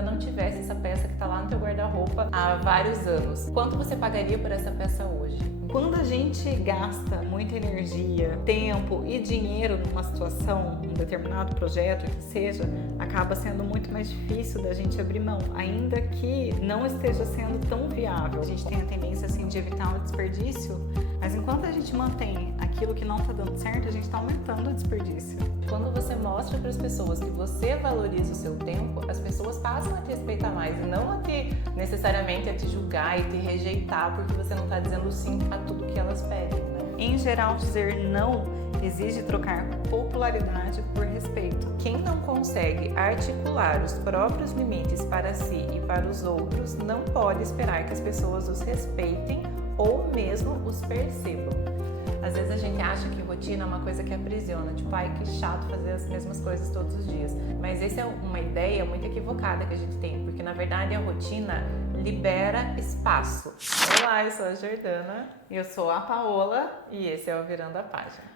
ainda não tivesse essa peça que está lá no teu guarda-roupa há vários anos, quanto você pagaria por essa peça hoje? Quando a gente gasta muita energia, tempo e dinheiro numa situação, num determinado projeto que seja, acaba sendo muito mais difícil da gente abrir mão, ainda que não esteja sendo tão viável. A gente tem a tendência assim de evitar o desperdício, mas enquanto a gente mantém aquilo que não está dando certo, a gente está aumentando o desperdício. Quando você mostra para as pessoas que você valoriza o seu tempo, as pessoas passam a te respeitar mais e não a te necessariamente a te julgar e te rejeitar porque você não está dizendo sim a tudo que elas pedem, né? Em geral, dizer não exige trocar popularidade por respeito. Quem não consegue articular os próprios limites para si e para os outros não pode esperar que as pessoas os respeitem ou mesmo os percebam. Às vezes a gente acha que rotina é uma coisa que aprisiona, tipo, ai, que chato fazer as mesmas coisas todos os dias. Mas essa é uma ideia muito equivocada que a gente tem, porque na verdade a rotina libera espaço. Olá, eu sou a Jordana. Eu sou a Paola e esse é o Virando a Página.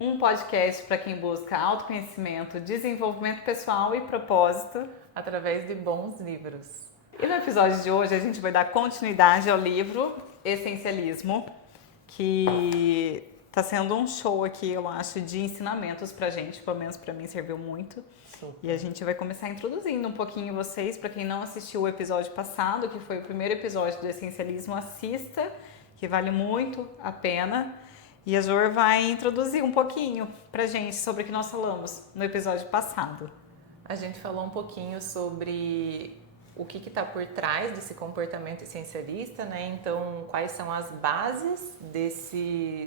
Um podcast para quem busca autoconhecimento, desenvolvimento pessoal e propósito através de bons livros. E no episódio de hoje a gente vai dar continuidade ao livro Essencialismo, que está sendo um show aqui, eu acho, de ensinamentos pra gente, pelo menos pra mim serviu muito. Super. E a gente vai começar introduzindo um pouquinho vocês, para quem não assistiu o episódio passado, que foi o primeiro episódio do Essencialismo, assista, que vale muito a pena. E a Jor vai introduzir um pouquinho pra gente sobre o que nós falamos no episódio passado. A gente falou um pouquinho sobre o que está por trás desse comportamento essencialista, né? Então, quais são as bases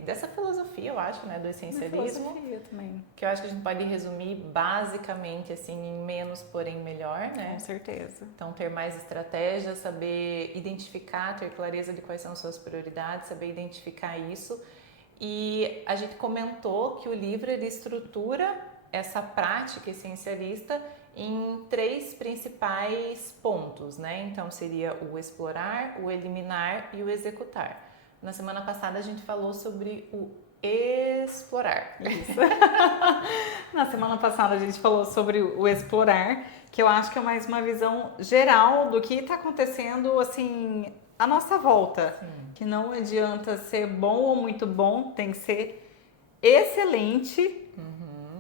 dessa filosofia, eu acho, né? Do essencialismo. Filosofia também. Que eu acho que a gente pode resumir basicamente, assim, em menos, porém melhor, né? Com certeza. Então, ter mais estratégias, saber identificar, ter clareza de quais são as suas prioridades, saber identificar isso. E a gente comentou que o livro, ele estrutura essa prática essencialista em 3 principais pontos, né? Então seria o explorar, o eliminar e o executar. Na semana passada a gente falou sobre o explorar. Isso. Na semana passada a gente falou sobre o explorar, que eu acho que é mais uma visão geral do que está acontecendo, assim, à nossa volta. Sim. Que não adianta ser bom ou muito bom, tem que ser excelente.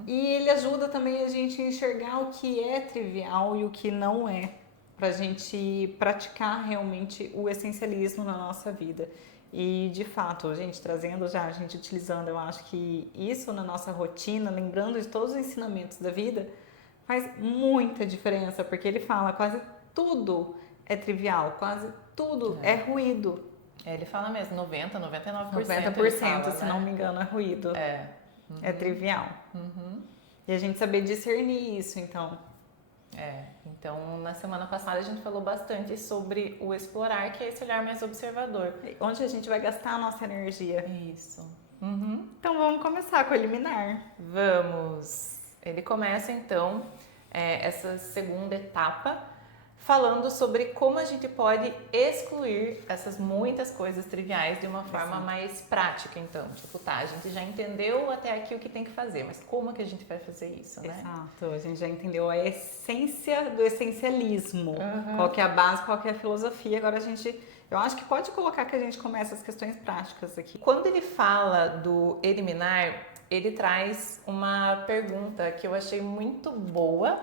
E ele ajuda também a gente a enxergar o que é trivial e o que não é, pra gente praticar realmente o essencialismo na nossa vida. E de fato, a gente trazendo já, a gente utilizando, eu acho que isso na nossa rotina, lembrando de todos os ensinamentos da vida, faz muita diferença, porque ele fala quase tudo é trivial, quase tudo é ruído. Ele fala mesmo, 90, 99%. 90%, se não me engano, é ruído. É trivial. E a gente saber discernir isso, então. Então na semana passada a gente falou bastante sobre o explorar, que é esse olhar mais observador. Onde a gente vai gastar a nossa energia. Isso. Então vamos começar com o eliminar. Vamos! Ele começa então essa segunda etapa falando sobre como a gente pode excluir essas muitas coisas triviais de uma forma mais prática, então. Tipo, tá, a gente já entendeu até aqui o que tem que fazer, mas como que a gente vai fazer isso, né? Exato, a gente já entendeu a essência do essencialismo, qual que é a base, qual que é a filosofia, agora eu acho que pode colocar que a gente começa as questões práticas aqui. Quando ele fala do eliminar, ele traz uma pergunta que eu achei muito boa,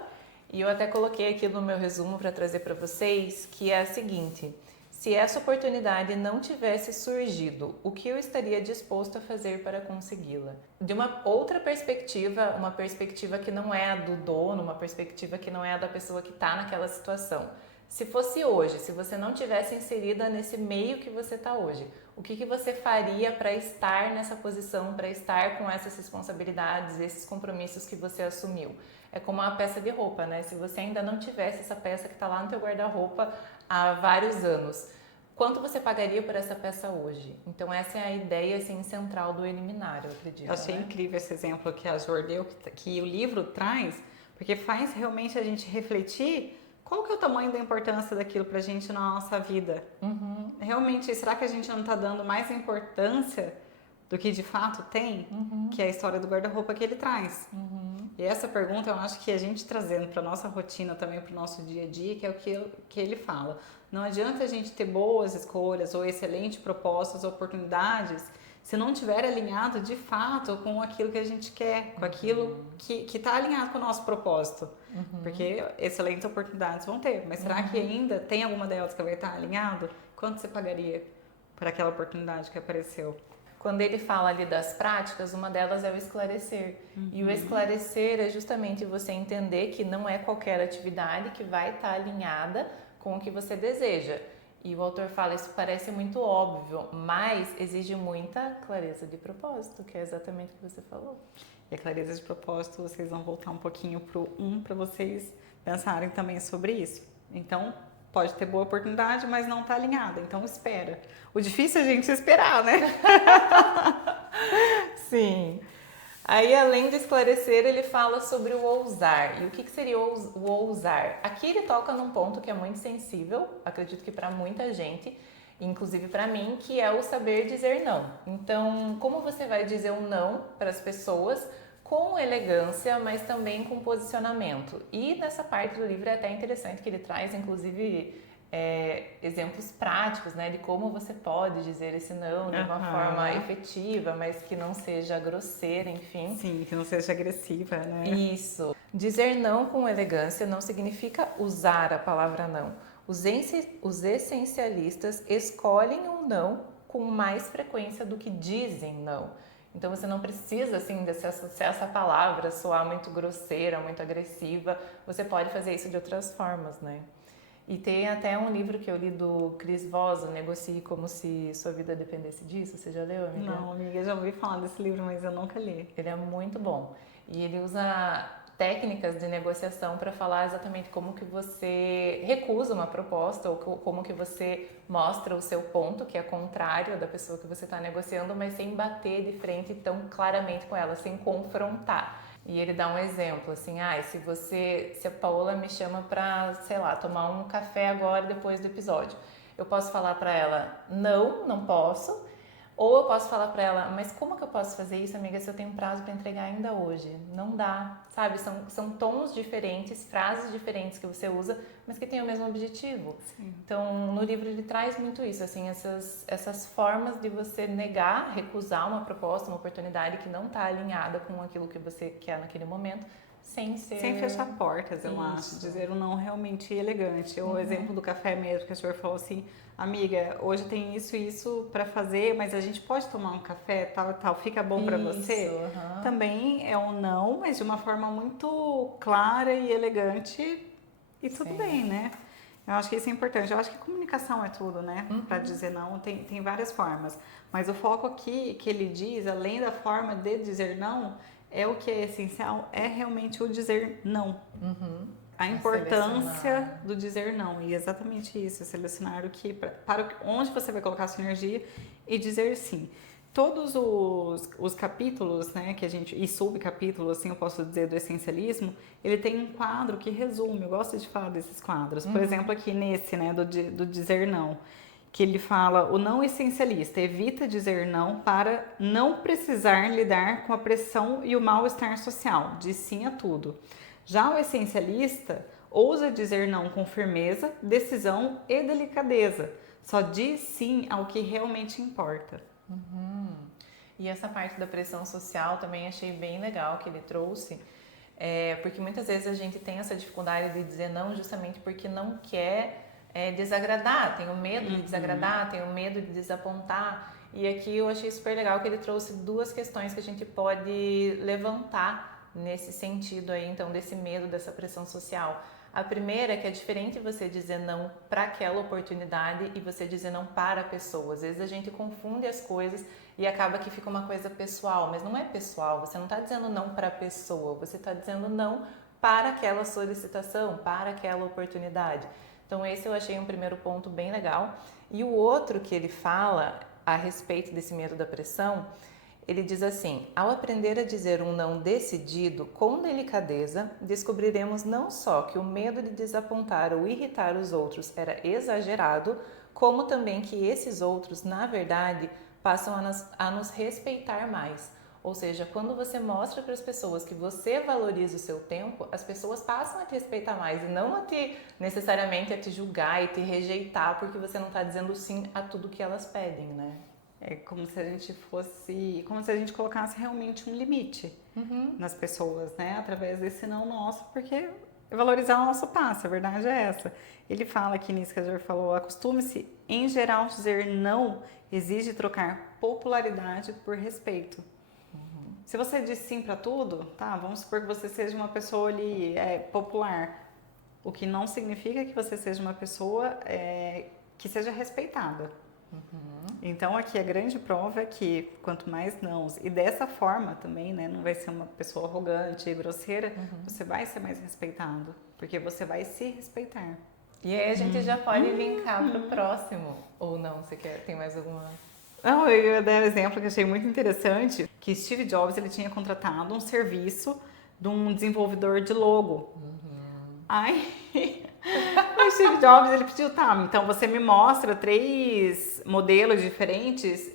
e eu até coloquei aqui no meu resumo para trazer para vocês, que é a seguinte: se essa oportunidade não tivesse surgido, o que eu estaria disposto a fazer para consegui-la? De uma outra perspectiva, uma perspectiva que não é a do dono, uma perspectiva que não é a da pessoa que está naquela situação. Se fosse hoje, se você não tivesse inserida nesse meio que você está hoje, o que você faria para estar nessa posição, para estar com essas responsabilidades, esses compromissos que você assumiu? É como uma peça de roupa, né? Se você ainda não tivesse essa peça que está lá no teu guarda-roupa há vários anos, quanto você pagaria por essa peça hoje? Então essa é a ideia assim, central do eliminar, eu acredito. Eu achei incrível esse exemplo que a Jor deu, que o livro traz, porque faz realmente a gente refletir qual que é o tamanho da importância daquilo pra gente na nossa vida. Realmente, será que a gente não está dando mais importância do que de fato tem, que é a história do guarda-roupa que ele traz. E essa pergunta eu acho que a gente trazendo para nossa rotina também, para o nosso dia a dia, que é o que ele fala. Não adianta a gente ter boas escolhas ou excelentes propostas, oportunidades, se não tiver alinhado de fato com aquilo que a gente quer, com aquilo que está alinhado com o nosso propósito. Porque excelentes oportunidades vão ter, mas será que ainda tem alguma delas que vai estar alinhado? Quanto você pagaria por aquela oportunidade que apareceu? Quando ele fala ali das práticas, uma delas é o esclarecer. E o esclarecer é justamente você entender que não é qualquer atividade que vai estar alinhada com o que você deseja. E o autor fala, isso parece muito óbvio, mas exige muita clareza de propósito, que é exatamente o que você falou. E a clareza de propósito, vocês vão voltar um pouquinho pro para vocês pensarem também sobre isso. Então, pode ter boa oportunidade, mas não está alinhada, então espera. O difícil é a gente esperar, né? Sim. Aí, além de esclarecer, ele fala sobre o ousar. E o que seria o ousar? Aqui ele toca num ponto que é muito sensível, acredito que para muita gente, inclusive para mim, que é o saber dizer não. Então, como você vai dizer um não para as pessoas com elegância, mas também com posicionamento? E nessa parte do livro é até interessante que ele traz, inclusive, exemplos práticos, né, de como você pode dizer esse não de uma forma efetiva, mas que não seja grosseira, enfim. Sim, que não seja agressiva, né? Isso. Dizer não com elegância não significa usar a palavra não. Os essencialistas escolhem um não com mais frequência do que dizem não. Então você não precisa, assim, se essa palavra soar muito grosseira, muito agressiva, você pode fazer isso de outras formas, né? E tem até um livro que eu li do Chris Voss, Negocie Como Se Sua Vida Dependesse Disso. Você já leu, amiga? Não, amiga, eu já ouvi falar desse livro, mas eu nunca li. Ele é muito bom. E ele usa técnicas de negociação para falar exatamente como que você recusa uma proposta ou como que você mostra o seu ponto, que é contrário da pessoa que você está negociando, mas sem bater de frente tão claramente com ela, sem confrontar. E ele dá um exemplo, assim, se a Paola me chama pra, sei lá, tomar um café agora depois do episódio, eu posso falar pra ela, não posso, ou eu posso falar pra ela, mas como que eu posso fazer isso, amiga, se eu tenho prazo pra entregar ainda hoje? Não dá, sabe? São tons diferentes, frases diferentes que você usa, mas que têm o mesmo objetivo. Sim. Então, no livro ele traz muito isso, assim, essas formas de você negar, recusar uma proposta, uma oportunidade que não está alinhada com aquilo que você quer naquele momento, sem fechar portas, eu acho. Dizer um não realmente elegante. O exemplo do café mesmo, que a senhora falou assim, amiga, hoje tem isso para fazer, mas a gente pode tomar um café, tal, fica bom para você? Também é um não, mas de uma forma muito clara e elegante e tudo bem, né? Eu acho que isso é importante. Eu acho que comunicação é tudo, né? Para dizer não, tem várias formas. Mas o foco aqui que ele diz, além da forma de dizer não, é o que é essencial, é realmente o dizer não. A importância do dizer não. E exatamente isso, selecionar o que para onde você vai colocar a sua energia e dizer sim. Todos os capítulos, né, que a gente, e subcapítulos, assim eu posso dizer, do essencialismo, ele tem um quadro que resume, eu gosto de falar desses quadros. Por exemplo, aqui nesse, né, do dizer não, que ele fala, o não essencialista evita dizer não para não precisar lidar com a pressão e o mal-estar social, diz sim a tudo. Já o essencialista ousa dizer não com firmeza, decisão e delicadeza, só diz sim ao que realmente importa. E essa parte da pressão social também achei bem legal que ele trouxe, porque muitas vezes a gente tem essa dificuldade de dizer não justamente porque não quer desagradar, tem o medo de desagradar, tem o medo de desapontar. E aqui eu achei super legal que ele trouxe duas questões que a gente pode levantar nesse sentido aí, então, desse medo, dessa pressão social. A primeira é que é diferente você dizer não para aquela oportunidade e você dizer não para a pessoa. Às vezes a gente confunde as coisas e acaba que fica uma coisa pessoal, mas não é pessoal, você não está dizendo não para a pessoa, você está dizendo não para aquela solicitação, para aquela oportunidade. Então esse eu achei um primeiro ponto bem legal. E o outro que ele fala a respeito desse medo da pressão, ele diz assim, ao aprender a dizer um não decidido com delicadeza, descobriremos não só que o medo de desapontar ou irritar os outros era exagerado, como também que esses outros, na verdade, passam a nos respeitar mais. Ou seja, quando você mostra para as pessoas que você valoriza o seu tempo, as pessoas passam a te respeitar mais e não necessariamente a te julgar e te rejeitar porque você não está dizendo sim a tudo que elas pedem, né? É como se a gente como se a gente colocasse realmente um limite nas pessoas, né? Através desse não nosso, porque valorizar o nosso passo, a verdade é essa. Ele fala aqui nisso que a Jor falou, acostume-se, em geral, dizer não exige trocar popularidade por respeito. Se você diz sim para tudo, tá? Vamos supor que você seja uma pessoa ali popular, o que não significa que você seja uma pessoa que seja respeitada. Então aqui a grande prova é que quanto mais nãos, e dessa forma também, né, não vai ser uma pessoa arrogante e grosseira, você vai ser mais respeitado, porque você vai se respeitar. E aí a gente já pode linkar pro próximo, ou não? Você tem mais alguma? Não, eu ia dar um exemplo que eu achei muito interessante, que Steve Jobs ele tinha contratado um serviço de um desenvolvedor de logo. Aí o Steve Jobs ele pediu, tá, então você me mostra 3 modelos diferentes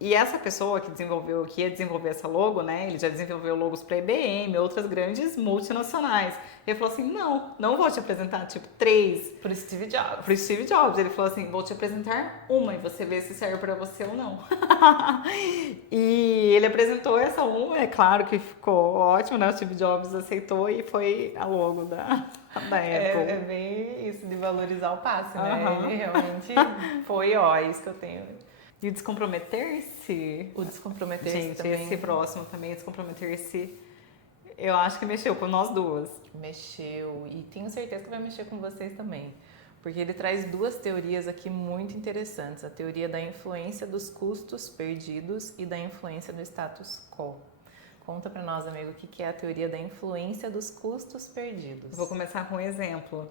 e essa pessoa que ia desenvolver essa logo, né, ele já desenvolveu logos para IBM, outras grandes multinacionais. Ele falou assim, não vou te apresentar, tipo, 3 Pro Steve Jobs. Pro Steve Jobs. Ele falou assim, vou te apresentar uma e você vê se serve para você ou não. E ele apresentou essa uma, é claro que ficou ótimo, né, o Steve Jobs aceitou e foi a logo da Apple. É bem isso de valorizar o passe, né? Ele realmente foi, é isso que eu tenho. E o descomprometer-se? O descomprometer-se gente, também. Esse próximo também, descomprometer-se, eu acho que mexeu com nós duas. Mexeu, e tenho certeza que vai mexer com vocês também. Porque ele traz 2 teorias aqui muito interessantes. A teoria da influência dos custos perdidos e da influência do status quo. Conta pra nós, amigo, o que é a teoria da influência dos custos perdidos. Vou começar com um exemplo.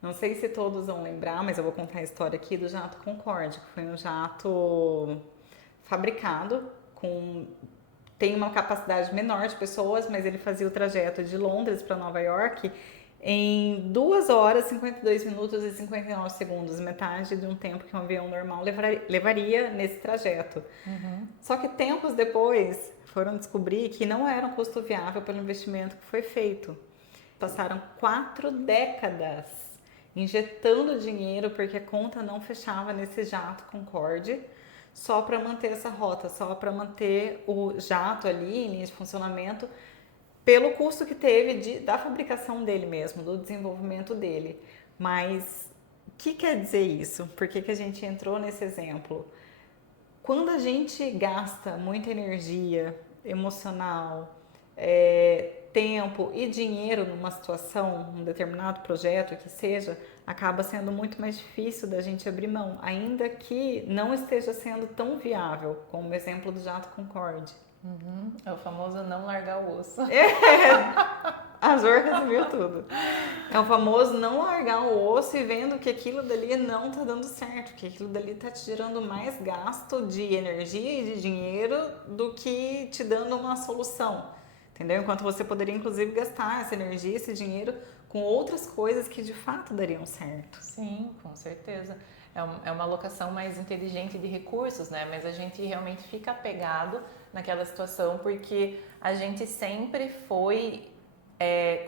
Não sei se todos vão lembrar, mas eu vou contar a história aqui do jato Concorde, que foi um jato fabricado tem uma capacidade menor de pessoas, mas ele fazia o trajeto de Londres para Nova York em 2 horas, 52 minutos e 59 segundos, metade de um tempo que um avião normal levaria nesse trajeto. Só que tempos depois foram descobrir que não era um custo viável pelo investimento que foi feito. Passaram 4 décadas injetando dinheiro porque a conta não fechava nesse jato Concorde só para manter essa rota, só para manter o jato ali em linha de funcionamento pelo custo que teve da fabricação dele mesmo, do desenvolvimento dele. Mas o que quer dizer isso? Por que a gente entrou nesse exemplo? Quando a gente gasta muita energia emocional, tempo e dinheiro numa situação, num determinado projeto que seja, acaba sendo muito mais difícil da gente abrir mão, ainda que não esteja sendo tão viável, como o exemplo do jato Concorde. É o famoso não largar o osso. A Jor resumiu tudo. É o famoso não largar o osso e vendo que aquilo dali não tá dando certo, que aquilo dali tá te gerando mais gasto de energia e de dinheiro do que te dando uma solução. Entendeu? Enquanto você poderia, inclusive, gastar essa energia, esse dinheiro com outras coisas que de fato dariam certo. Sim, com certeza. É uma alocação mais inteligente de recursos, né? Mas a gente realmente fica apegado naquela situação porque a gente sempre foi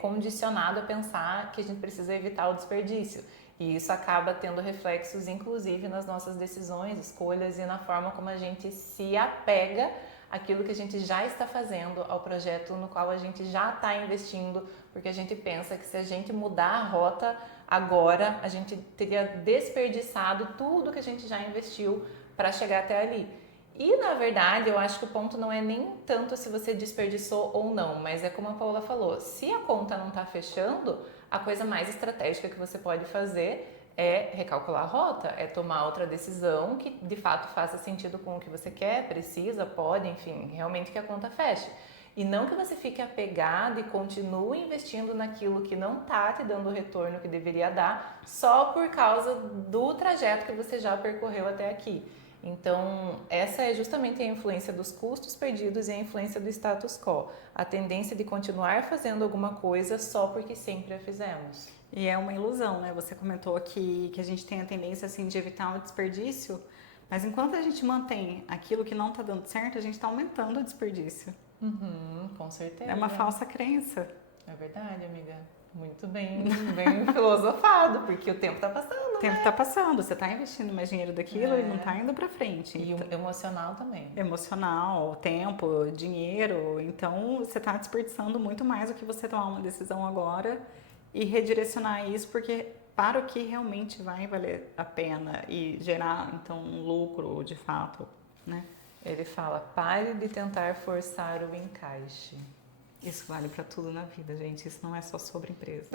condicionado a pensar que a gente precisa evitar o desperdício. E isso acaba tendo reflexos, inclusive, nas nossas decisões, escolhas e na forma como a gente se apega àquilo que a gente já está fazendo, ao projeto no qual a gente já está investindo, porque a gente pensa que se a gente mudar a rota agora, a gente teria desperdiçado tudo que a gente já investiu para chegar até ali. E, na verdade, eu acho que o ponto não é nem tanto se você desperdiçou ou não, mas é como a Paula falou, se a conta não está fechando, a coisa mais estratégica que você pode fazer é recalcular a rota, é tomar outra decisão que de fato faça sentido com o que você quer, precisa, pode, enfim, realmente que a conta feche. E não que você fique apegado e continue investindo naquilo que não está te dando o retorno que deveria dar, só por causa do trajeto que você já percorreu até aqui. Então, essa é justamente a influência dos custos perdidos e a influência do status quo. A tendência de continuar fazendo alguma coisa só porque sempre a fizemos. E é uma ilusão, né? Você comentou que a gente tem a tendência assim, de evitar o desperdício, Mas enquanto a gente mantém aquilo que não está dando certo, a gente está aumentando o desperdício. Com certeza. É uma falsa crença. É verdade, amiga. Muito bem, bem filosofado, porque o tempo tá passando, O tempo está passando, você está investindo mais dinheiro daquilo e não está indo para frente. E o emocional também. Emocional, tempo, dinheiro. Então, você está desperdiçando muito mais do que você tomar uma decisão agora e redirecionar isso para o que realmente vai valer a pena e gerar, então, um lucro de fato, né? Ele fala, pare de tentar forçar o encaixe. Isso vale para tudo na vida, gente. Isso não é só sobre empresas.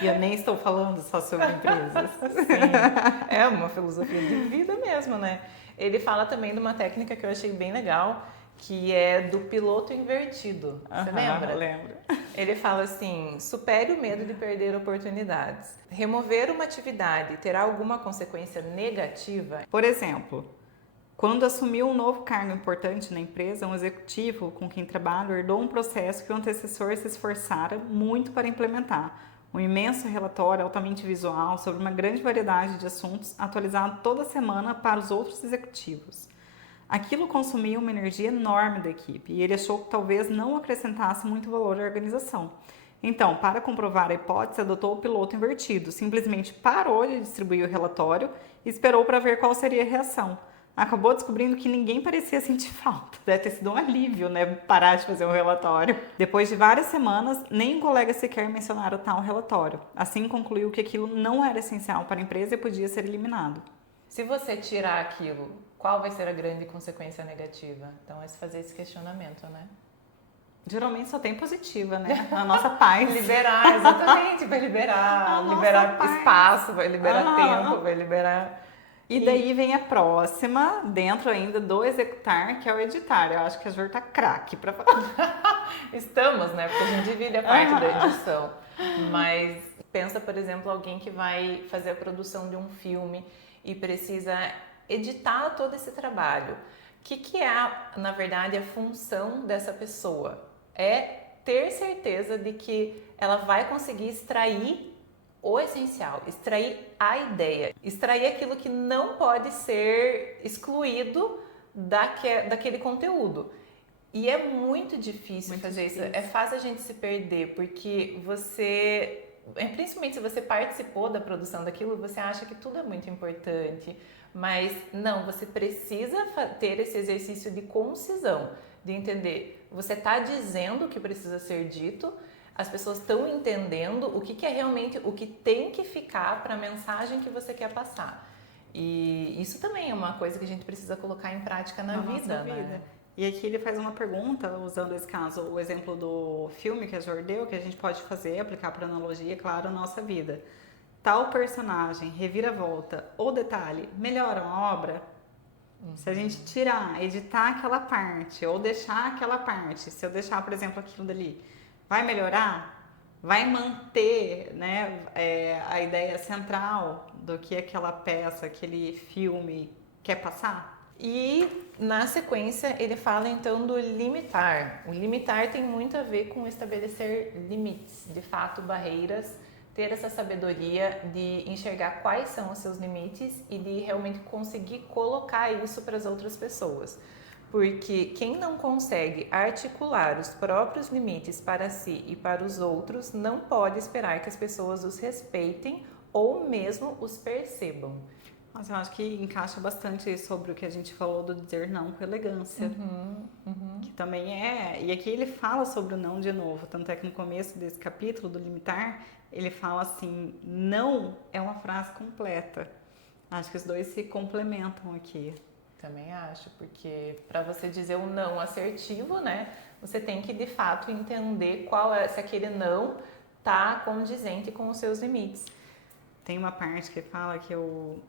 E eu nem estou falando só sobre empresas. Sim, é uma filosofia de vida mesmo, né? Ele fala também de uma técnica que eu achei bem legal, que é do piloto invertido. Você lembra? Lembro. Ele fala assim, supere o medo de perder oportunidades. Remover uma atividade terá alguma consequência negativa? Por exemplo, quando assumiu um novo cargo importante na empresa, um executivo com quem trabalho herdou um processo que o antecessor se esforçara muito para implementar. Um imenso relatório altamente visual sobre uma grande variedade de assuntos, atualizado toda semana para os outros executivos. Aquilo consumia uma energia enorme da equipe e ele achou que talvez não acrescentasse muito valor à organização. Então, para comprovar a hipótese, adotou o piloto invertido, simplesmente parou de distribuir o relatório e esperou para ver qual seria a reação. Acabou descobrindo que ninguém parecia sentir falta. Deve ter sido um alívio, né? Parar de fazer um relatório. Depois de várias semanas, nem um colega sequer mencionara tal relatório. Assim, concluiu que aquilo não era essencial para a empresa e podia ser eliminado. Se você tirar aquilo, qual vai ser a grande consequência negativa? Então, é se fazer esse questionamento, né? Geralmente só tem positiva, né? A nossa paz. Liberar, exatamente. Vai liberar, liberar espaço, vai liberar tempo, vai liberar... E daí vem a próxima, dentro ainda do executar, que é o editar. Eu acho que a Jor tá craque pra falar. Estamos, né? Porque a gente divide a parte da edição. Mas pensa, por exemplo, alguém que vai fazer a produção de um filme e precisa editar todo esse trabalho. O que é, na verdade, a função dessa pessoa? É ter certeza de que ela vai conseguir extrair o essencial, extrair a ideia, extrair aquilo que não pode ser excluído daquele conteúdo. E é muito difícil fazer isso, é fácil a gente se perder, porque principalmente se você participou da produção daquilo, você acha que tudo é muito importante, mas não, você precisa ter esse exercício de concisão, de entender, você está dizendo o que precisa ser dito, as pessoas estão entendendo o que é realmente o que tem que ficar para a mensagem que você quer passar. E isso também é uma coisa que a gente precisa colocar em prática na vida, né? E aqui ele faz uma pergunta, usando esse caso, o exemplo do filme que a Jor deu, que a gente pode fazer, aplicar por analogia, claro, na nossa vida. Tal personagem, reviravolta ou detalhe, melhora a obra? Se a gente tirar, editar aquela parte ou deixar aquela parte, se eu deixar, por exemplo, aquilo dali, vai melhorar? Vai manter, né, a ideia central do que aquela peça, aquele filme quer passar? E na sequência ele fala então do limitar. O limitar tem muito a ver com estabelecer limites, de fato barreiras, ter essa sabedoria de enxergar quais são os seus limites e de realmente conseguir colocar isso para as outras pessoas. Porque quem não consegue articular os próprios limites para si e para os outros não pode esperar que as pessoas os respeitem ou mesmo os percebam. Mas eu acho que encaixa bastante sobre o que a gente falou do dizer não com elegância. Que também é... E aqui ele fala sobre o não de novo. Tanto é que no começo desse capítulo do limitar, ele fala assim, não é uma frase completa. Acho que os dois se complementam aqui. Também acho, porque para você dizer um não assertivo, né, você tem que de fato entender se aquele não tá condizente com os seus limites. Tem uma parte que fala que eu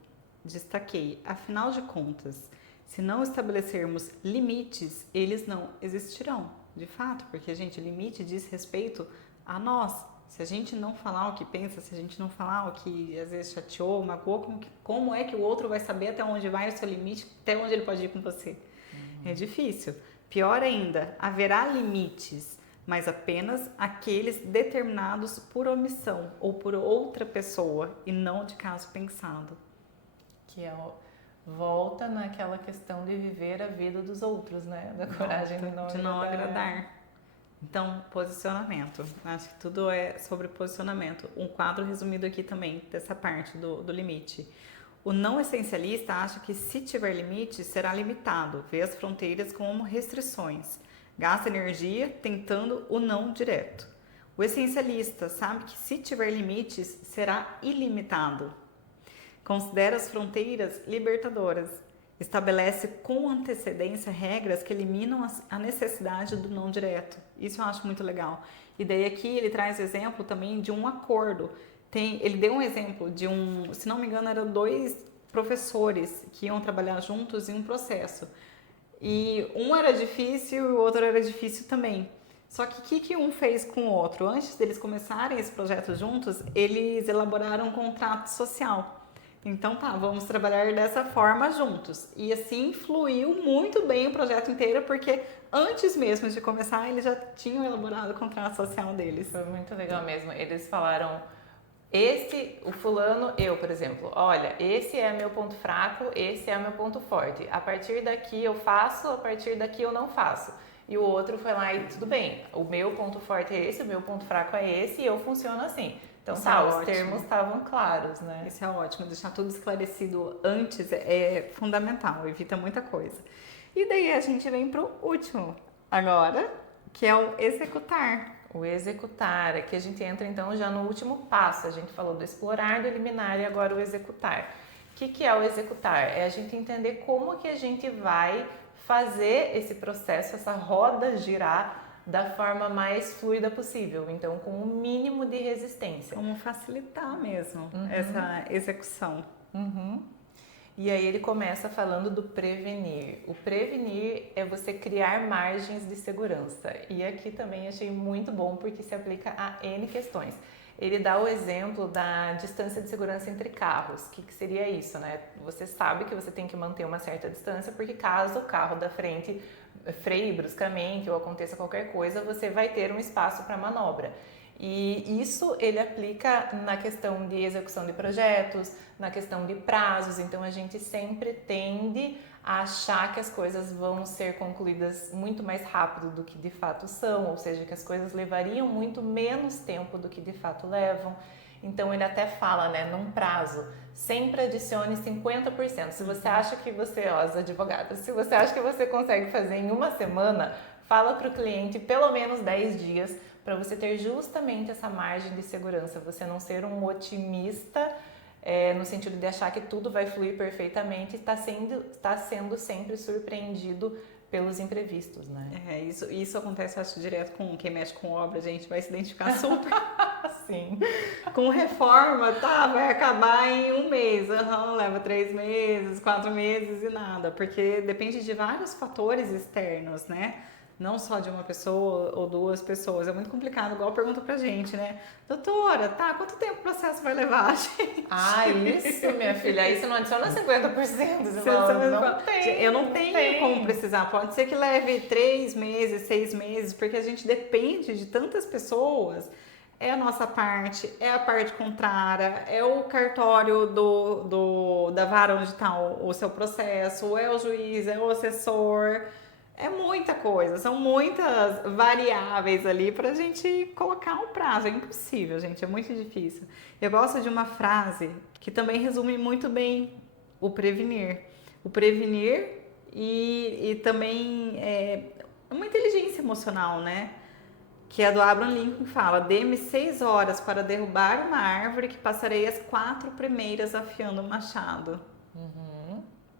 destaquei. Afinal de contas, se não estabelecermos limites, eles não existirão, de fato, porque, gente, limite diz respeito a nós. Se a gente não falar o que pensa, se a gente não falar o que às vezes chateou, magoou, como é que o outro vai saber até onde vai o seu limite, até onde ele pode ir com você? É difícil. Pior ainda, haverá limites, mas apenas aqueles determinados por omissão ou por outra pessoa e não de caso pensado. Que é volta naquela questão de viver a vida dos outros, né? Da coragem de não agradar. Então, posicionamento. Acho que tudo é sobre posicionamento. Um quadro resumido aqui também, dessa parte do limite. O não essencialista acha que se tiver limite, será limitado. Vê as fronteiras como restrições. Gasta energia tentando o não direto. O essencialista sabe que se tiver limites, será ilimitado. Considera as fronteiras libertadoras. Estabelece com antecedência regras que eliminam a necessidade do não direto. Isso eu acho muito legal. E daí aqui ele traz exemplo também de um acordo. Ele deu um exemplo de se não me engano, eram 2 professores que iam trabalhar juntos em um processo. E um era difícil e o outro era difícil também. Só que o que um fez com o outro? Antes deles começarem esse projeto juntos, eles elaboraram um contrato social. Então tá, vamos trabalhar dessa forma juntos. E assim fluiu muito bem o projeto inteiro, porque antes mesmo de começar, eles já tinham elaborado o contrato social deles. Foi muito legal mesmo. Eles falaram, o fulano, por exemplo, olha, esse é meu ponto fraco, esse é meu ponto forte. A partir daqui eu faço, a partir daqui eu não faço. E o outro foi lá e tudo bem, o meu ponto forte é esse, o meu ponto fraco é esse e eu funciono assim. Então, os termos estavam claros, né? Isso é ótimo, deixar tudo esclarecido antes é fundamental, evita muita coisa. E daí a gente vem pro último agora, que é o executar. O executar, aqui a gente entra então já no último passo, a gente falou do explorar, do eliminar e agora o executar. O que é o executar? É a gente entender como que a gente vai fazer esse processo, essa roda girar da forma mais fluida possível, então com o mínimo de resistência. Como facilitar mesmo essa execução. E aí ele começa falando do prevenir. O prevenir é você criar margens de segurança. E aqui também achei muito bom porque se aplica a N questões. Ele dá o exemplo da distância de segurança entre carros. O que seria isso, né? Você sabe que você tem que manter uma certa distância porque caso o carro da frente freie bruscamente ou aconteça qualquer coisa, você vai ter um espaço para manobra. E isso ele aplica na questão de execução de projetos, na questão de prazos. Então a gente sempre tende a achar que as coisas vão ser concluídas muito mais rápido do que de fato são, ou seja, que as coisas levariam muito menos tempo do que de fato levam. Então ele até fala, né, num prazo, sempre adicione 50%. Se você acha que as advogadas, se você acha que você consegue fazer em uma semana, fala para o cliente pelo menos 10 dias para você ter justamente essa margem de segurança, você não ser um otimista no sentido de achar que tudo vai fluir perfeitamente e está sendo sempre surpreendido pelos imprevistos, né? Isso acontece, eu acho, direto com quem mexe com obra, a gente vai se identificar super. Sim. Com reforma, vai acabar em um mês, leva 3 meses, 4 meses e nada, porque depende de vários fatores externos, né? Não só de uma pessoa ou 2 pessoas. É muito complicado, igual pergunta pra gente, né? Doutora, quanto tempo o processo vai levar, gente? Isso, minha filha. Aí você não adiciona 50%. Você fala, não tem. Eu não tenho como precisar. Pode ser que leve 3 meses, 6 meses, porque a gente depende de tantas pessoas. É a nossa parte, é a parte contrária, é o cartório da vara onde está o seu processo, é o juiz, é o assessor. É muita coisa, são muitas variáveis ali pra gente colocar um prazo. É impossível, gente, é muito difícil. Eu gosto de uma frase que também resume muito bem o prevenir. O prevenir e também uma inteligência emocional, né? Que é do Abraham Lincoln, que fala: dê-me 6 horas para derrubar uma árvore que passarei as 4 primeiras afiando o machado.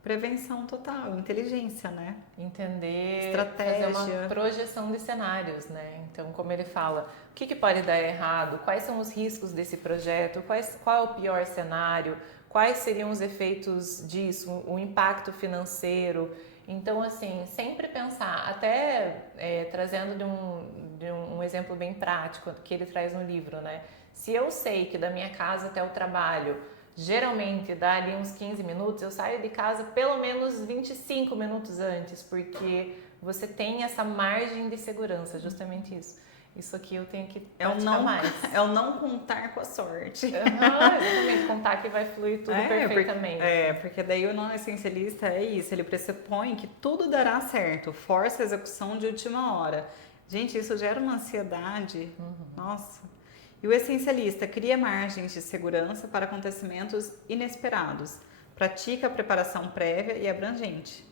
Prevenção total, inteligência, né? Entender, estratégia, fazer uma projeção de cenários, né? Então, como ele fala, o que pode dar errado, quais são os riscos desse projeto, qual é o pior cenário, quais seriam os efeitos disso, o impacto financeiro. Então, assim, sempre pensar, até trazendo de um exemplo bem prático que ele traz no livro, né? Se eu sei que da minha casa até o trabalho geralmente dá ali uns 15 minutos, eu saio de casa pelo menos 25 minutos antes, porque você tem essa margem de segurança, justamente isso. isso aqui eu tenho que É o praticar não, mais. é o não contar com a sorte. Exatamente, contar que vai fluir tudo perfeitamente. Porque daí o não essencialista é isso, ele pressupõe que tudo dará certo, força a execução de última hora. Gente, isso gera uma ansiedade, nossa. E o essencialista cria margens de segurança para acontecimentos inesperados, pratica a preparação prévia e abrangente.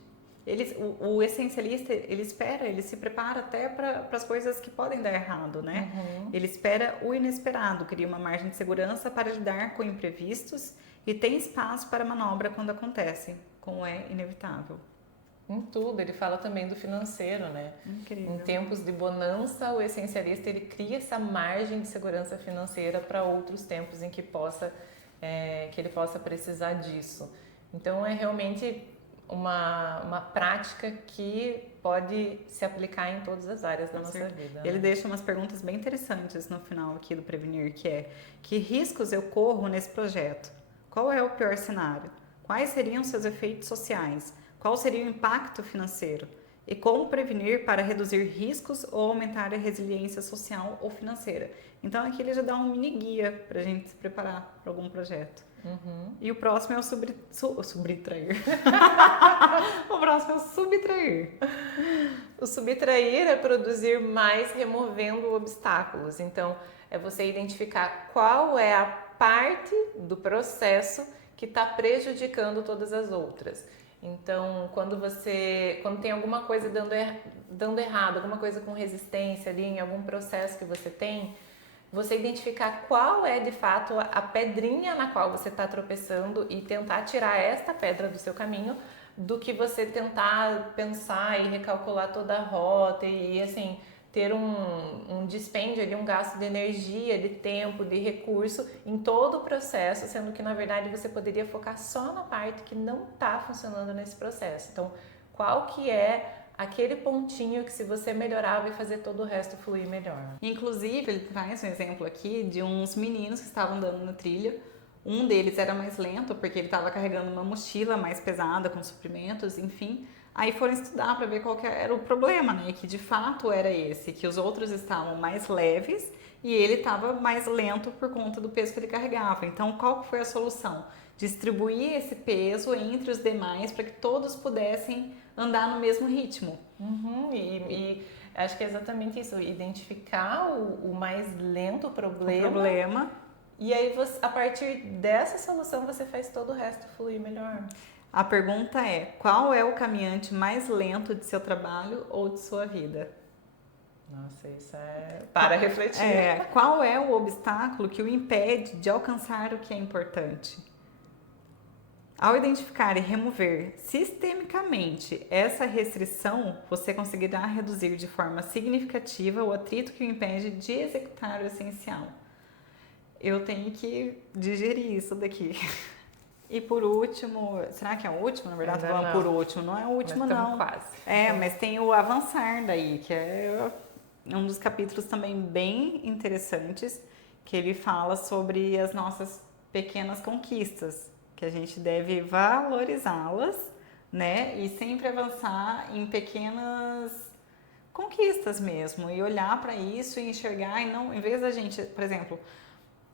O essencialista, ele espera, ele se prepara até para as coisas que podem dar errado, né? Ele espera o inesperado, cria uma margem de segurança para lidar com imprevistos e tem espaço para manobra quando acontece, como é inevitável. Em tudo, ele fala também do financeiro, né? Incrível. Em tempos de bonança, o essencialista ele cria essa margem de segurança financeira para outros tempos em que que ele possa precisar disso. Então é realmente uma prática que pode se aplicar em todas as áreas da nossa vida. Ele deixa umas perguntas bem interessantes no final aqui do Prevenir, que é: que riscos eu corro nesse projeto? Qual é o pior cenário? Quais seriam seus efeitos sociais? Qual seria o impacto financeiro? E como prevenir para reduzir riscos ou aumentar a resiliência social ou financeira? Então aqui ele já dá um mini guia para a gente se preparar para algum projeto. E o próximo é o subtrair. O próximo é o subtrair. O subtrair é produzir mais removendo obstáculos. Então, é você identificar qual é a parte do processo que está prejudicando todas as outras. Então, quando tem alguma coisa dando errado, alguma coisa com resistência ali em algum processo que você tem, você identificar qual é de fato a pedrinha na qual você está tropeçando e tentar tirar esta pedra do seu caminho, do que você tentar pensar e recalcular toda a rota e assim ter um dispêndio ali, um gasto de energia, de tempo, de recurso em todo o processo, sendo que na verdade você poderia focar só na parte que não está funcionando nesse processo. Então, qual que é aquele pontinho que se você melhorar vai fazer todo o resto fluir melhor. Inclusive, ele traz um exemplo aqui de uns meninos que estavam andando na trilha. Um deles era mais lento porque ele estava carregando uma mochila mais pesada com suprimentos, enfim. Aí foram estudar para ver qual que era o problema, né? Que de fato era esse, que os outros estavam mais leves e ele estava mais lento por conta do peso que ele carregava. Então, qual foi a solução? Distribuir esse peso entre os demais para que todos pudessem andar no mesmo ritmo. E acho que é exatamente isso, identificar o mais lento problema. E aí, a partir dessa solução, você faz todo o resto fluir melhor. A pergunta é: qual é o caminhante mais lento de seu trabalho ou de sua vida? Nossa, isso é para refletir. Qual é o obstáculo que o impede de alcançar o que é importante? Ao identificar e remover sistemicamente essa restrição, você conseguirá reduzir de forma significativa o atrito que o impede de executar o essencial. Eu tenho que digerir isso daqui. E por último, será que é o último? Na verdade, vamos por último. Não é o último, não. Quase. Mas tem o avançar daí, que é um dos capítulos também bem interessantes, que ele fala sobre as nossas pequenas conquistas, que a gente deve valorizá-las, né? E sempre avançar em pequenas conquistas mesmo, e olhar para isso e enxergar, e não, em vez da gente, por exemplo,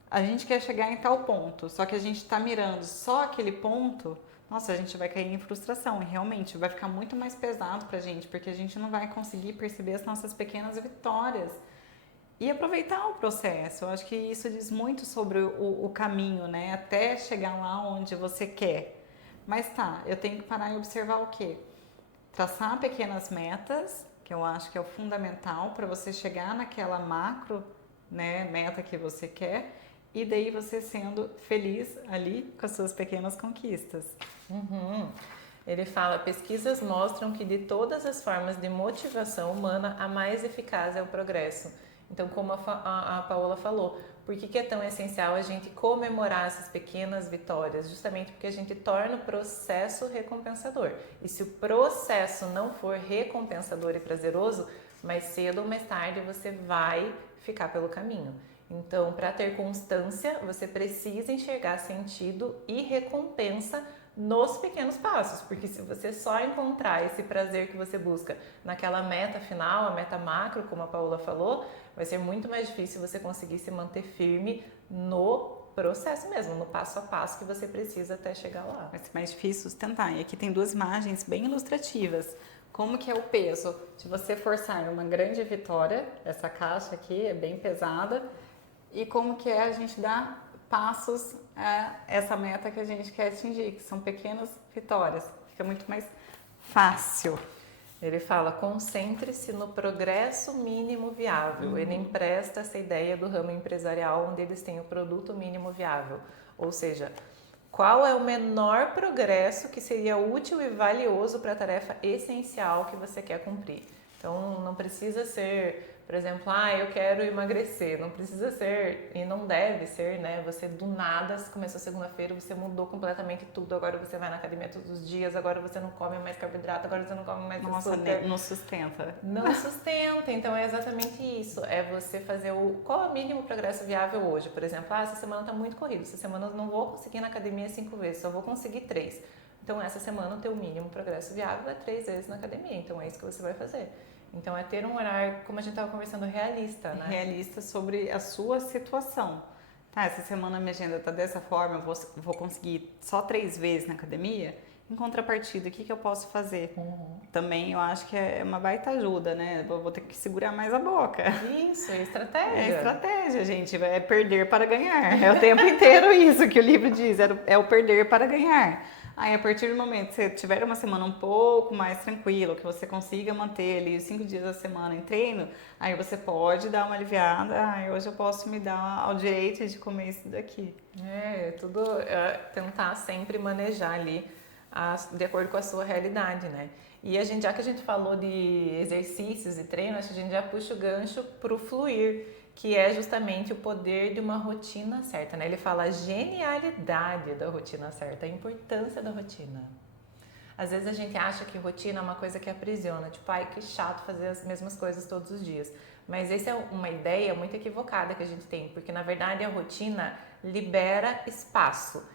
a gente quer chegar em tal ponto, só que a gente está mirando só aquele ponto, nossa, a gente vai cair em frustração e realmente vai ficar muito mais pesado pra gente, porque a gente não vai conseguir perceber as nossas pequenas vitórias e aproveitar o processo. Eu acho que isso diz muito sobre o caminho, né? Até chegar lá onde você quer. Mas tá, eu tenho que parar e observar o quê? Traçar pequenas metas, que eu acho que é o fundamental para você chegar naquela macro, né, meta que você quer, e daí você sendo feliz ali com as suas pequenas conquistas. Ele fala: pesquisas mostram que de todas as formas de motivação humana, a mais eficaz é o progresso. Então, como a Paola falou, por que é tão essencial a gente comemorar essas pequenas vitórias? Justamente porque a gente torna o processo recompensador. E se o processo não for recompensador e prazeroso, mais cedo ou mais tarde você vai ficar pelo caminho. Então, para ter constância, você precisa enxergar sentido e recompensa nos pequenos passos, porque se você só encontrar esse prazer que você busca naquela meta final, a meta macro, como a Paola falou, vai ser muito mais difícil você conseguir se manter firme no processo mesmo, no passo a passo que você precisa até chegar lá. Vai ser mais difícil sustentar. E aqui tem duas imagens bem ilustrativas. Como que é o peso de você forçar uma grande vitória, essa caixa aqui é bem pesada, e como que é a gente dar passos a essa meta que a gente quer atingir, que são pequenas vitórias. Fica muito mais fácil. Ele fala, concentre-se no progresso mínimo viável. Ele empresta essa ideia do ramo empresarial, onde eles têm o produto mínimo viável. Ou seja, qual é o menor progresso que seria útil e valioso para a tarefa essencial que você quer cumprir. Então, não precisa ser, por exemplo, eu quero emagrecer. Não precisa ser, e não deve ser, né? Você do nada, começou segunda-feira, você mudou completamente tudo. Agora você vai na academia todos os dias, agora você não come mais carboidrato, agora você não come mais açúcar. Não sustenta. Não sustenta. Então, é exatamente isso. É você fazer qual é o mínimo progresso viável hoje. Por exemplo, essa semana está muito corrida. Essa semana eu não vou conseguir ir na academia 5 vezes, só vou conseguir 3. Então, essa semana o teu mínimo progresso viável é 3 vezes na academia. Então, é isso que você vai fazer. Então, é ter um horário, como a gente estava conversando, realista, né? Realista sobre a sua situação. Tá, essa semana minha agenda tá dessa forma, eu vou conseguir só 3 vezes na academia. Em contrapartida, o que eu posso fazer? Também eu acho que é uma baita ajuda, né? Vou ter que segurar mais a boca. Isso, é estratégia. É estratégia, gente. É perder para ganhar. É o tempo inteiro isso que o livro diz. É o perder para ganhar. Aí, a partir do momento que você tiver uma semana um pouco mais tranquila, que você consiga manter ali os 5 dias da semana em treino, aí você pode dar uma aliviada. Hoje eu posso me dar ao direito de comer isso daqui. Tudo tentar sempre manejar ali de acordo com a sua realidade, né? E já que a gente falou de exercícios e treino, acho que a gente já puxa o gancho pro fluir, que é justamente o poder de uma rotina certa, né? Ele fala a genialidade da rotina certa, a importância da rotina. Às vezes a gente acha que rotina é uma coisa que aprisiona, tipo, que chato fazer as mesmas coisas todos os dias. Mas essa é uma ideia muito equivocada que a gente tem, porque na verdade a rotina libera espaço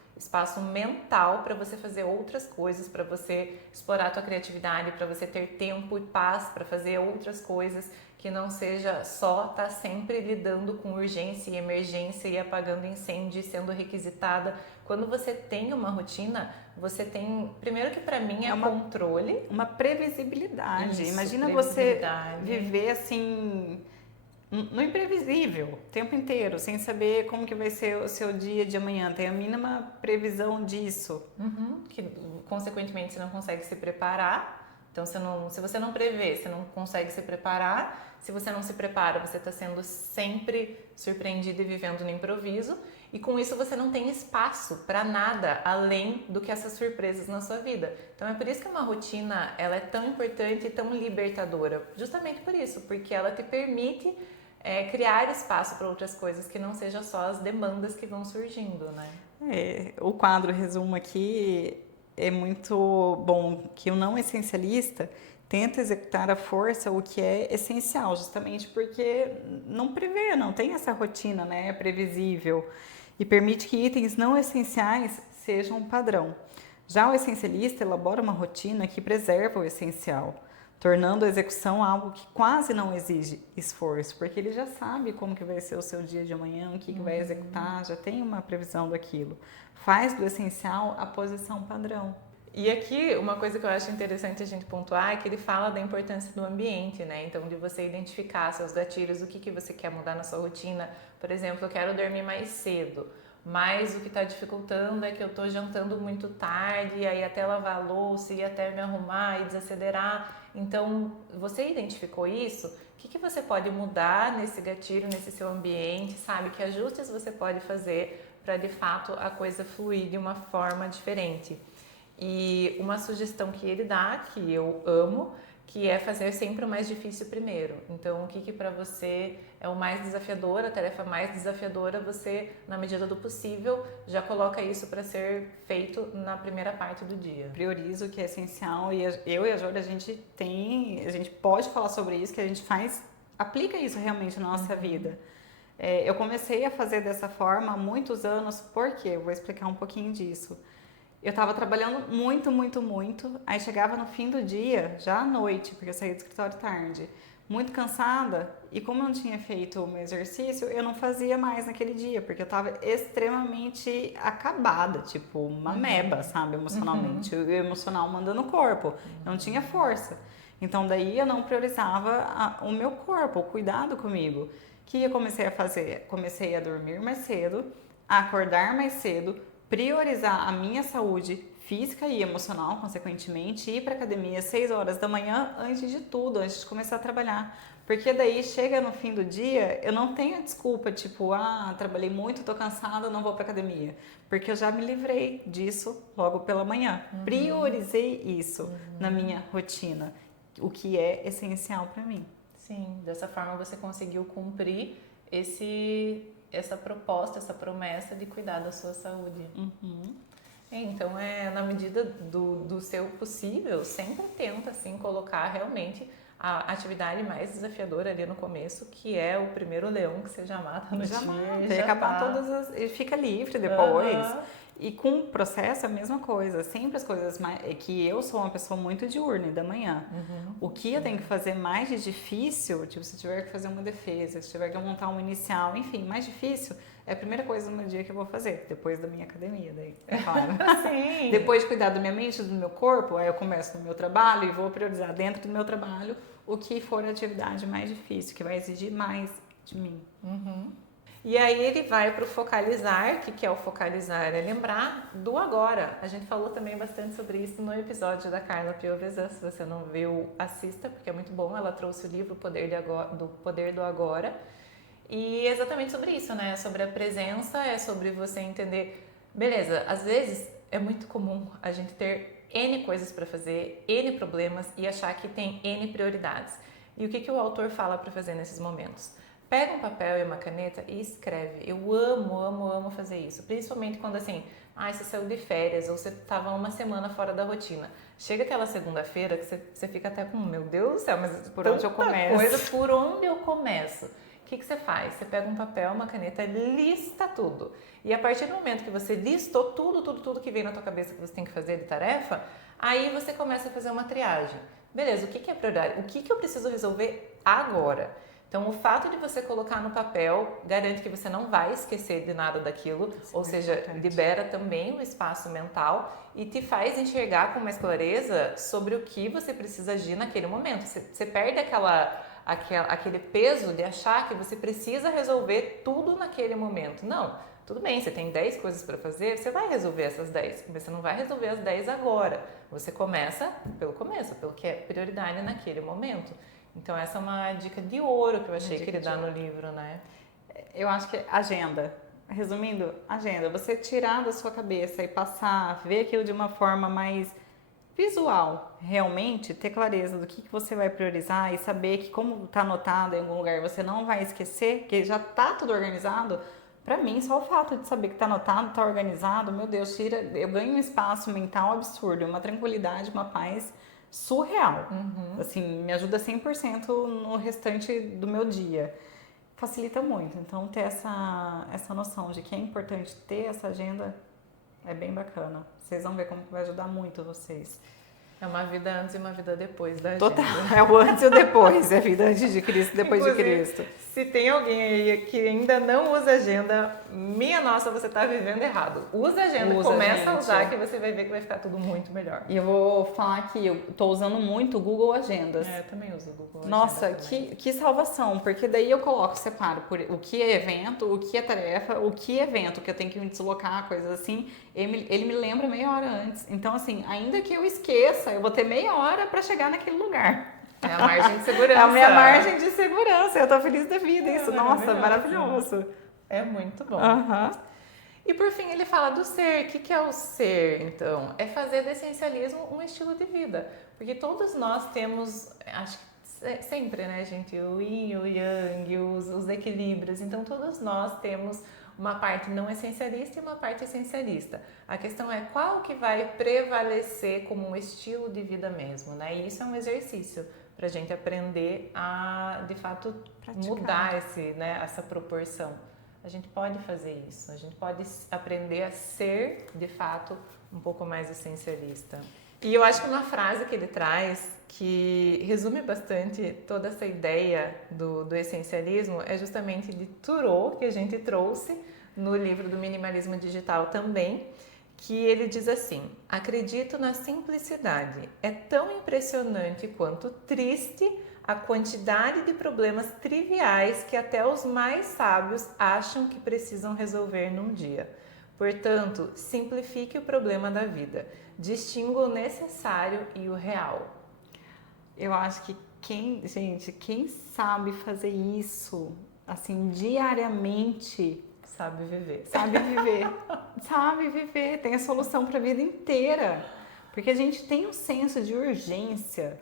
mental para você fazer outras coisas, para você explorar a tua criatividade, para você ter tempo e paz para fazer outras coisas que não seja só estar sempre lidando com urgência e emergência e apagando incêndio e sendo requisitada. Quando você tem uma rotina, você tem, primeiro que para mim é controle. Uma previsibilidade. Isso, imagina você viver assim no imprevisível, o tempo inteiro, sem saber como que vai ser o seu dia de amanhã, tem a mínima previsão disso. Que consequentemente você não consegue se preparar. Então, se você não prevê, você não consegue se preparar. Se você não se prepara, você está sendo sempre surpreendido e vivendo no improviso. E com isso você não tem espaço para nada além do que essas surpresas na sua vida. Então é por isso que uma rotina ela é tão importante e tão libertadora. Justamente por isso, porque ela te permite criar espaço para outras coisas que não sejam só as demandas que vão surgindo, né? O quadro resumo aqui é muito bom, que o não essencialista tenta executar à força o que é essencial, justamente porque não prevê, não tem essa rotina, né, previsível, e permite que itens não essenciais sejam um padrão. Já o essencialista elabora uma rotina que preserva o essencial, tornando a execução algo que quase não exige esforço, porque ele já sabe como que vai ser o seu dia de amanhã, o que vai executar, já tem uma previsão daquilo. Faz do essencial a posição padrão. E aqui, uma coisa que eu acho interessante a gente pontuar é que ele fala da importância do ambiente, né? Então, de você identificar seus gatilhos, o que você quer mudar na sua rotina. Por exemplo, eu quero dormir mais cedo, mas o que está dificultando é que eu estou jantando muito tarde, e aí até lavar a louça, e até me arrumar e desacelerar. Então, você identificou isso? O que você pode mudar nesse gatilho, nesse seu ambiente, sabe? Que ajustes você pode fazer para, de fato, a coisa fluir de uma forma diferente? E uma sugestão que ele dá, que eu amo, que é fazer sempre o mais difícil primeiro. Então, o que para você é o mais desafiador, a tarefa mais desafiadora, você, na medida do possível, já coloca isso para ser feito na primeira parte do dia. Prioriza o que é essencial e eu e a Júlia, a gente pode falar sobre isso, que a gente aplica isso realmente na nossa vida. Eu comecei a fazer dessa forma há muitos anos, por quê? Eu vou explicar um pouquinho disso. eu tava trabalhando muito, muito, muito. Aí chegava no fim do dia, já à noite, porque eu saía do escritório tarde, muito cansada. E como eu não tinha feito o meu exercício, eu não fazia mais naquele dia, porque eu tava extremamente acabada, tipo uma meba, sabe, emocionalmente. O emocional mandando no corpo. Eu não tinha força. Então daí eu não priorizava o meu corpo, o cuidado comigo. O que eu comecei a fazer? Comecei a dormir mais cedo, a acordar mais cedo, priorizar a minha saúde física e emocional, consequentemente, ir para academia às 6 horas da manhã antes de tudo, antes de começar a trabalhar. Porque daí chega no fim do dia, eu não tenho a desculpa, tipo, trabalhei muito, tô cansada, não vou para academia. Porque eu já me livrei disso logo pela manhã. Priorizei isso na minha rotina, o que é essencial para mim. Sim, dessa forma você conseguiu cumprir essa proposta, essa promessa de cuidar da sua saúde. Então, na medida do seu possível, sempre tenta, assim, colocar realmente a atividade mais desafiadora ali no começo, que é o primeiro leão que você já mata no Já dia. mata, e acabar todas as... Ele fica livre depois. E com o processo é a mesma coisa. Sempre as coisas mais... É que eu sou uma pessoa muito diurna da manhã. O que eu tenho que fazer mais de difícil, tipo, se tiver que fazer uma defesa, se tiver que montar um inicial, enfim, mais difícil, é a primeira coisa no meu dia que eu vou fazer, depois da minha academia, daí, é claro. Sim. Depois de cuidar da minha mente, do meu corpo, aí eu começo no meu trabalho e vou priorizar dentro do meu trabalho o que for a atividade mais difícil, que vai exigir mais de mim. E aí ele vai para o focalizar, que é o focalizar? É lembrar do agora. A gente falou também bastante sobre isso no episódio da Carla Piovesan. Se você não viu, assista, porque é muito bom. Ela trouxe o livro do Poder do Agora. E é exatamente sobre isso, né? Sobre a presença, é sobre você entender... Beleza, às vezes é muito comum a gente ter N coisas para fazer, N problemas e achar que tem N prioridades. E o que o autor fala para fazer nesses momentos? Pega um papel e uma caneta e escreve. Eu amo, amo, amo fazer isso. Principalmente quando assim, você saiu de férias ou você estava uma semana fora da rotina. Chega aquela segunda-feira que você fica até com, meu Deus do céu, mas por onde eu começo? Por onde eu começo? O que você faz? Você pega um papel, uma caneta, lista tudo. E a partir do momento que você listou tudo que vem na tua cabeça que você tem que fazer de tarefa, aí você começa a fazer uma triagem. Beleza, o que é prioridade? O que eu preciso resolver agora? Então, o fato de você colocar no papel garante que você não vai esquecer de nada daquilo, ou seja, libera também o espaço mental e te faz enxergar com mais clareza sobre o que você precisa agir naquele momento. Você perde aquele peso de achar que você precisa resolver tudo naquele momento. Não, tudo bem, você tem 10 coisas para fazer, você vai resolver essas 10, mas você não vai resolver as 10 agora. Você começa pelo começo, pelo que é prioridade naquele momento. Então essa é uma dica de ouro que eu achei que ele dá no livro, né? Eu acho que agenda. Resumindo, agenda. Você tirar da sua cabeça e passar, ver aquilo de uma forma mais visual, realmente ter clareza do que você vai priorizar e saber que como está anotado em algum lugar, você não vai esquecer, que já está tudo organizado. Para mim, só o fato de saber que está anotado, está organizado, meu Deus, eu ganho um espaço mental absurdo, uma tranquilidade, uma paz surreal. Assim, me ajuda 100% no restante do meu dia. Facilita muito. Então, ter essa noção de que é importante ter essa agenda é bem bacana. Vocês vão ver como que vai ajudar muito vocês. É uma vida antes e uma vida depois da agenda. Total, é o antes e o depois. É a vida antes de Cristo, depois de Cristo. Se tem alguém aí que ainda não usa agenda, minha nossa, você tá vivendo errado. Usa agenda, começa a usar que você vai ver que vai ficar tudo muito melhor. E eu vou falar que eu tô usando muito o Google Agendas. Eu também uso o Google Agendas. Nossa, que salvação, porque daí eu separo por o que é evento, o que é tarefa, o que é evento, que eu tenho que me deslocar, coisas assim. Ele me lembra meia hora antes. Então, assim, ainda que eu esqueça, eu vou ter meia hora para chegar naquele lugar. É a margem de segurança. É a minha margem de segurança. Eu tô feliz da vida. Isso, nossa, maravilhoso. É muito bom. E por fim, ele fala do ser. O que é o ser, então? É fazer do essencialismo um estilo de vida. Porque todos nós temos, acho que sempre, né, gente? O yin, o yang, os equilíbrios. Então, todos nós temos uma parte não essencialista e uma parte essencialista. A questão é qual que vai prevalecer como um estilo de vida mesmo, né? E isso é um exercício para a gente aprender a, de fato, mudar essa proporção. a gente pode fazer isso, a gente pode aprender a ser, de fato, um pouco mais essencialista. E eu acho que uma frase que ele traz, que resume bastante toda essa ideia do essencialismo, é justamente de Thoreau, que a gente trouxe no livro do Minimalismo Digital também, que ele diz assim: acredito na simplicidade. É tão impressionante quanto triste a quantidade de problemas triviais que até os mais sábios acham que precisam resolver num dia. Portanto, simplifique o problema da vida. Distinga o necessário e o real. Eu acho que quem sabe fazer isso, assim, diariamente, Sabe viver. sabe viver. Sabe viver, tem a solução para a vida inteira. Porque a gente tem um senso de urgência,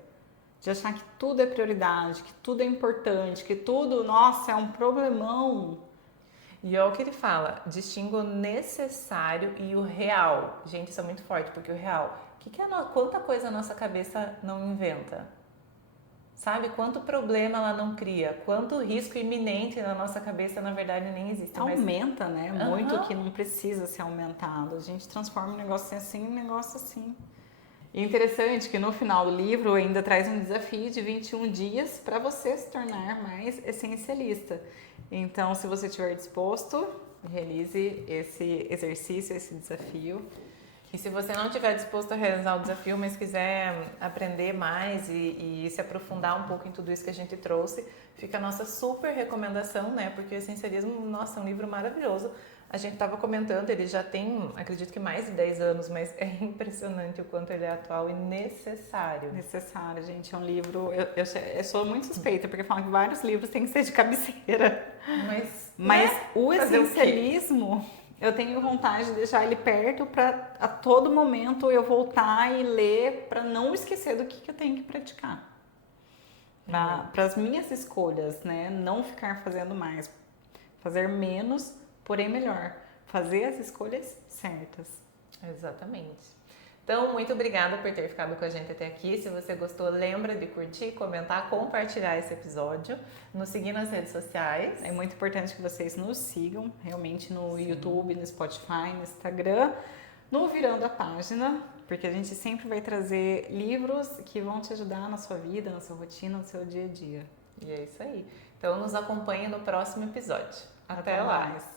de achar que tudo é prioridade, que tudo é importante, que tudo, nossa, é um problemão. E é o que ele fala, distinga o necessário e o real. Gente, isso é muito forte, porque o real, quanta coisa a nossa cabeça não inventa? Sabe? Quanto problema ela não cria? Quanto risco iminente na nossa cabeça, na verdade, nem existe. Aumenta, né? Muito que não precisa ser aumentado. A gente transforma um negócio assim em um negócio assim. E interessante que no final do livro ainda traz um desafio de 21 dias para você se tornar mais essencialista. Então, se você estiver disposto, realize esse exercício, esse desafio. E se você não estiver disposto a realizar o desafio, mas quiser aprender mais e se aprofundar um pouco em tudo isso que a gente trouxe, fica a nossa super recomendação, né? Porque o Essencialismo, nossa, é um livro maravilhoso. A gente estava comentando, ele já tem, acredito que mais de 10 anos, mas é impressionante o quanto ele é atual e necessário. Necessário, gente. É um livro... Eu sou muito suspeita, porque falam que vários livros têm que ser de cabeceira. Mas né? O essencialismo... Eu tenho vontade de deixar ele perto para a todo momento eu voltar e ler para não esquecer do que eu tenho que praticar. Para as minhas escolhas, né? Não ficar fazendo mais. Fazer menos, porém melhor. Fazer as escolhas certas. Exatamente. Então, muito obrigada por ter ficado com a gente até aqui. Se você gostou, lembra de curtir, comentar, compartilhar esse episódio, nos seguir nas redes sociais. É muito importante que vocês nos sigam, realmente no YouTube, no Spotify, no Instagram, no Virando a Página, porque a gente sempre vai trazer livros que vão te ajudar na sua vida, na sua rotina, no seu dia a dia. E é isso aí. Então, nos acompanhe no próximo episódio. Até lá! Mais.